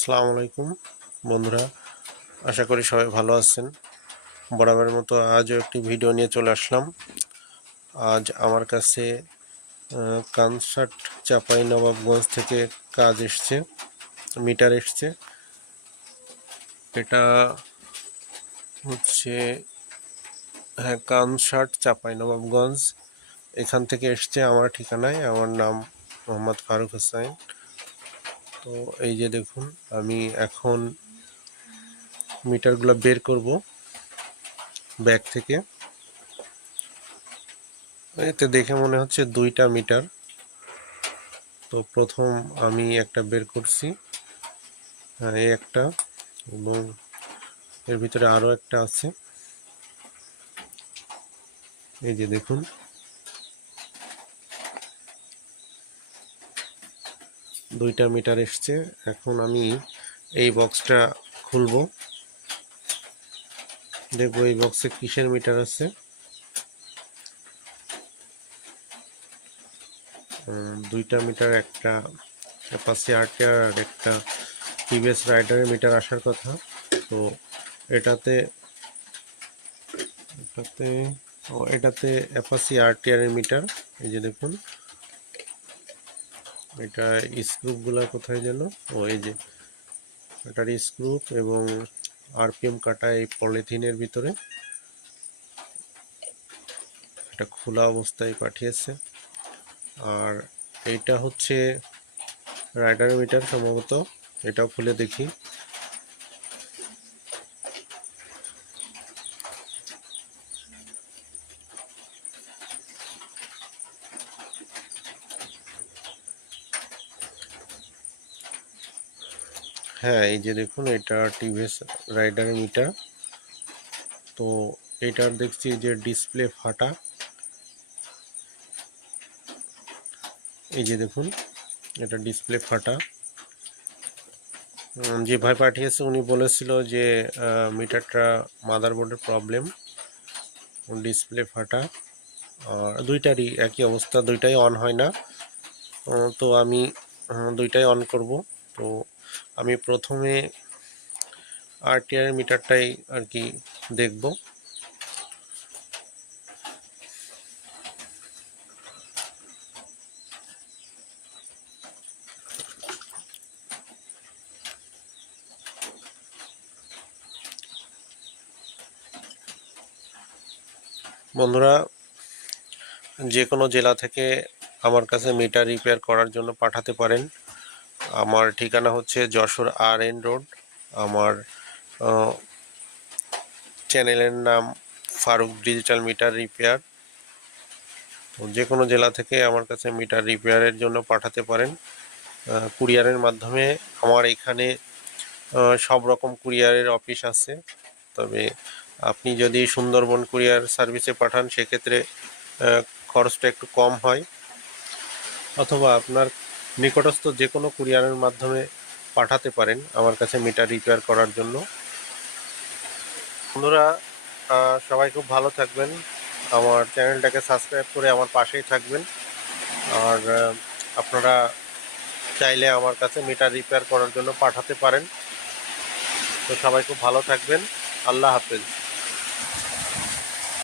আসসালামু আলাইকুম, বন্ধুরা। আশা করি সবাই ভালো আছেন। বরাবরের মতো আজও একটি ভিডিও নিয়ে চলে আসলাম। আজ আমার কাছে কানসার্ট চাপাই নবাবগঞ্জ থেকে কাজ এসছে, মিটার এসছে। এটা হচ্ছে হ্যাঁ কানসার্ট চাপাই নবাবগঞ্জ। এখান থেকে এসছে আমার ঠিকানায়। আমার নাম মোহাম্মদ ফারুক হোসাইন তো এই যে দেখুন, আমি এখন মিটারগুলো বের করব ব্যাগ থেকে। এতে দেখে মনে হচ্ছে দুইটা মিটার। তো প্রথম আমি একটা বের করছি হ্যাঁ এই একটা এবং এর ভিতরে আরও একটা আছে। এই যে দেখুন দুইটা মিটার এসছে। এখন আমি এই বক্সটা খুলব। দেখব এই বক্সে কিসের মিটার আছে। দুইটা মিটার, একটা অ্যাপাসি আরটিআর আর একটা টিভিএস রাইডারের মিটার আসার কথা। তো এটাতে এটাতে, ও, এটাতে অ্যাপাসি আরটিআর এর মিটার। এই যে দেখুন এটা স্ক্রুপগুলো কোথায় যেন? ও, এই যে। এটার স্ক্রুপ এবং আরপিএম কাটা এই পলিথিনের ভিতরে। এটা খোলা অবস্থায় পাঠিয়েছে। আর এইটা হচ্ছে রাইডার মিটার সম্ভবত। এটাও খুলে দেখি। হ্যাঁ এই যে দেখুন, এটা টিভিএস রাইডারের মিটার। তো এটার দেখছি যে ডিসপ্লে ফাটা। এই যে দেখুন, এটা ডিসপ্লে ফাটা। যে ভাই পাঠিয়েছে, উনি বলেছিল যে মিটারটা মাদারবোর্ডের প্রবলেম। ডিসপ্লে ফাটা। আর দুইটারই একই অবস্থা, দুইটাই অন হয় না। তো আমি দুইটাই অন করব। তো আমি প্রথমে আরটিআর মিটারটাই আর কি দেখব। বন্ধুরা, যে কোনো জেলা থেকে আমার কাছে মিটার রিপেয়ার করার জন্য পাঠাতে পারেন। আমার ঠিকানা হচ্ছে যশোর আর এন রোড। আমার চ্যানেলের নাম ফারুক ডিজিটাল মিটার রিপেয়ার। তো যে কোনো জেলা থেকে আমার কাছে মিটার রিপেয়ারের জন্য পাঠাতে পারেন। কুরিয়ারের মাধ্যমে আমার এখানে সব রকম কুরিয়ারের অফিস আছে। তবে আপনি যদি সুন্দরবন কুরিয়ার সার্ভিসে পাঠান, সেক্ষেত্রে খরচটা একটু কম হয়। অথবা আপনার নিকটস্থ যে কোনো কুরিয়ারের মাধ্যমে পাঠাতে পারেন আমার কাছে মিটার রিপেয়ার করার জন্য। বন্ধুরা সবাই খুব ভালো থাকবেন। আমার চ্যানেলটাকে সাবস্ক্রাইব করে আমার পাশেই থাকবেন। আর আপনারা চাইলে আমার কাছে মিটার রিপেয়ার করার জন্য পাঠাতে পারেন। তো সবাই খুব ভালো থাকবেন। আল্লাহ হাফেজ।